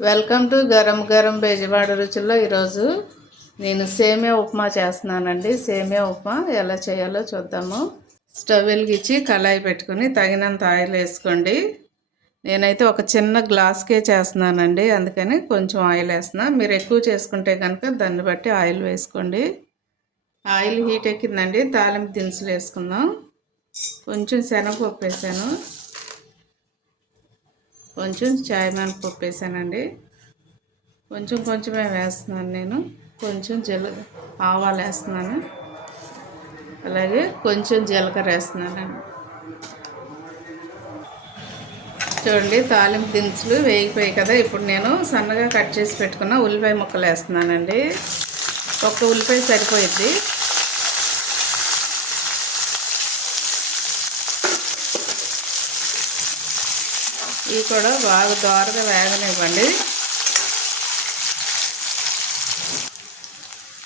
Welcome to గరం గరం బెజవాడ రుచుల్లో. ఈరోజు నేను సేమియా ఉప్మా చేస్తున్నానండి. సేమియా ఉప్మా ఎలా చేయాలో చూద్దాము. స్టవ్ వెలిగించి కళాయి పెట్టుకుని తగినంత ఆయిల్ వేసుకోండి. నేనైతే ఒక చిన్న గ్లాస్కే చేస్తున్నానండి, అందుకని కొంచెం ఆయిల్ వేస్తున్నా. మీరు ఎక్కువ చేసుకుంటే కనుక దాన్ని బట్టి ఆయిల్ వేసుకోండి. ఆయిల్ హీట్ ఎక్కిందండి, తాలింపు దినుసులు వేసుకుందాం. కొంచెం శనగపప్పు వేసాను, కొంచెం చాయ్ పప్పు వేసానండి. కొంచెమే వేస్తున్నాను నేను. కొంచెం ఆవాలు వేస్తున్నాను, అలాగే కొంచెం జీలకర్ర వేస్తున్నానండి. చూడండి, తాలింపు దినుసులు వేగిపోయాయి కదా. ఇప్పుడు నేను సన్నగా కట్ చేసి పెట్టుకున్న ఉల్లిపాయ ముక్కలు వేస్తున్నానండి. ఒక్క ఉల్లిపాయ సరిపోయిద్ది. ఇవి కూడా బాగా దోరగా వేగనివ్వండి.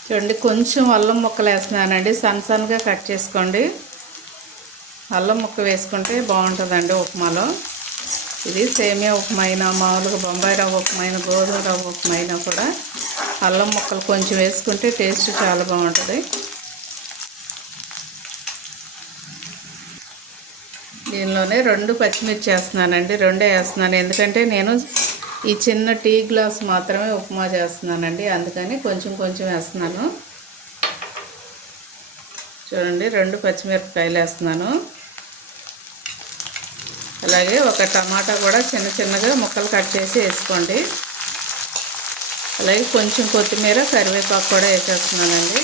చూడండి, కొంచెం అల్లం ముక్కలు వేస్తున్నానండి, సన్నగా కట్ చేసుకోండి. అల్లం ముక్క వేసుకుంటే బాగుంటుందండి ఉప్మాలో. ఇది సేమియా ఉప్మా అయినా, మామూలుగా బొంబాయి రవ్వ ఉప్మా అయినా, గోధుమ రవ్వ ఉప్మా అయినా కూడా అల్లం ముక్కలు కొంచెం వేసుకుంటే టేస్ట్ చాలా బాగుంటుంది. దీనిలోనే 2 పచ్చిమిర్చి వేస్తున్నానండి. 2 వేస్తున్నాను, ఎందుకంటే నేను ఈ చిన్న టీ గ్లాస్ మాత్రమే ఉప్మా చేస్తున్నానండి, అందుకని కొంచెం వేస్తున్నాను. చూడండి, 2 పచ్చిమిరపకాయలు వేస్తున్నాను. అలాగే ఒక టమాటా కూడా చిన్నగా ముక్కలు కట్ చేసి వేసుకోండి. అలాగే కొంచెం కొత్తిమీర, కరివేపాకు కూడా వేసేస్తున్నానండి.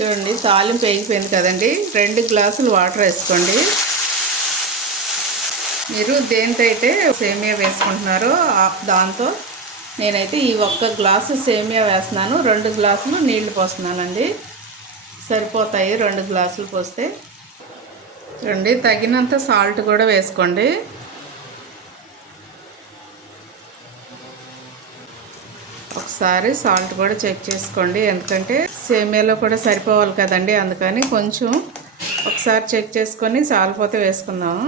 చూడండి, తాలింపు వేగిపోయింది కదండి. 2 గ్లాసులు వాటర్ వేసుకోండి. మీరు దేనికైతే సేమియా వేసుకుంటున్నారో దాంతో నేనైతే ఈ 1 గ్లాసు సేమియా వేస్తున్నాను, 2 గ్లాసులు నీళ్లు పోస్తున్నానండి. సరిపోతాయి 2 గ్లాసులు పోస్తే. చూడండి, తగినంత సాల్ట్ కూడా వేసుకోండి. ఒకసారి సాల్ట్ కూడా చెక్ చేసుకోండి, ఎందుకంటే సేమియాలో కూడా సరిపోవాలి కదండి, అందుకని కొంచెం ఒకసారి చెక్ చేసుకొని సాలిపోతే వేసుకుందాము.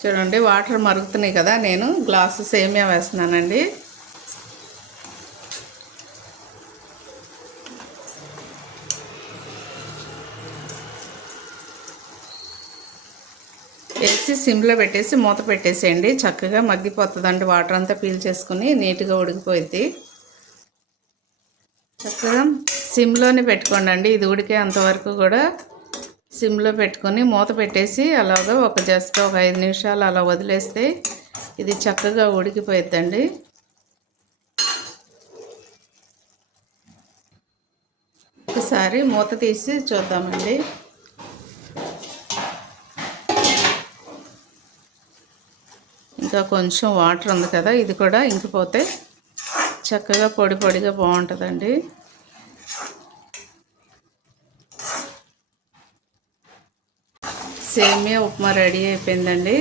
చూడండి, వాటర్ మరుగుతున్నాయి కదా. నేను గ్లాసు సేమియా వేస్తున్నానండి. వేసి సిమ్లో పెట్టేసి మూత పెట్టేసేయండి. చక్కగా మగ్గిపోతుందండి, వాటర్ అంతా పీల్చేసుకుని నీట్గా ఉడికిపోయింది. చక్కగా సిమ్లోనే పెట్టుకోండి. ఇది ఉడికే అంతవరకు కూడా సిమ్లో పెట్టుకొని మూత పెట్టేసి అలాగా ఒక 5 నిమిషాలు అలా వదిలేస్తే ఇది చక్కగా ఉడికిపోయిద్దండి. ఒకసారి మూత తీసి చూద్దామండి. ఇంకా కొంచెం వాటర్ ఉంది కదా, ఇది కూడా ఇంకిపోతే చక్కగా పొడిగా బాగుంటుందండి. సేమియా ఉప్మా రెడీ అయిపోయిందండి.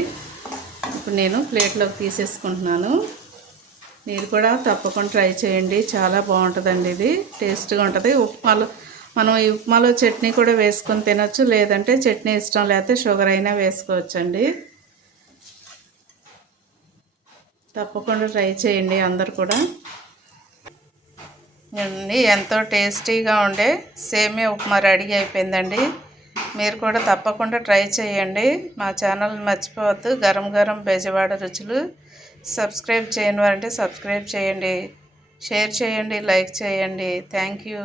ఇప్పుడు నేను ప్లేట్లోకి తీసేసుకుంటున్నాను. మీరు కూడా తప్పకుండా ట్రై చేయండి, చాలా బాగుంటుందండి. ఇది టేస్ట్గా ఉంటుంది. మనం ఈ ఉప్మాలో చట్నీ కూడా వేసుకొని తినచ్చు, లేదంటే చట్నీ ఇష్టం లేకపోతే షుగర్ అయినా వేసుకోవచ్చండి. తప్పకుండా ట్రై చేయండి అందరు కూడా. ఎంతో టేస్టీగా ఉండే సేమియా ఉప్మా రెడీ అయిపోయిందండి. మీరు కూడా తప్పకుండా ట్రై చేయండి. మా ఛానల్ మర్చిపోవద్దు, గరం గరం బెజవాడ రుచులు. సబ్స్క్రైబ్ చేయని వారంటే సబ్స్క్రైబ్ చేయండి, షేర్ చేయండి, లైక్ చేయండి. Thank you.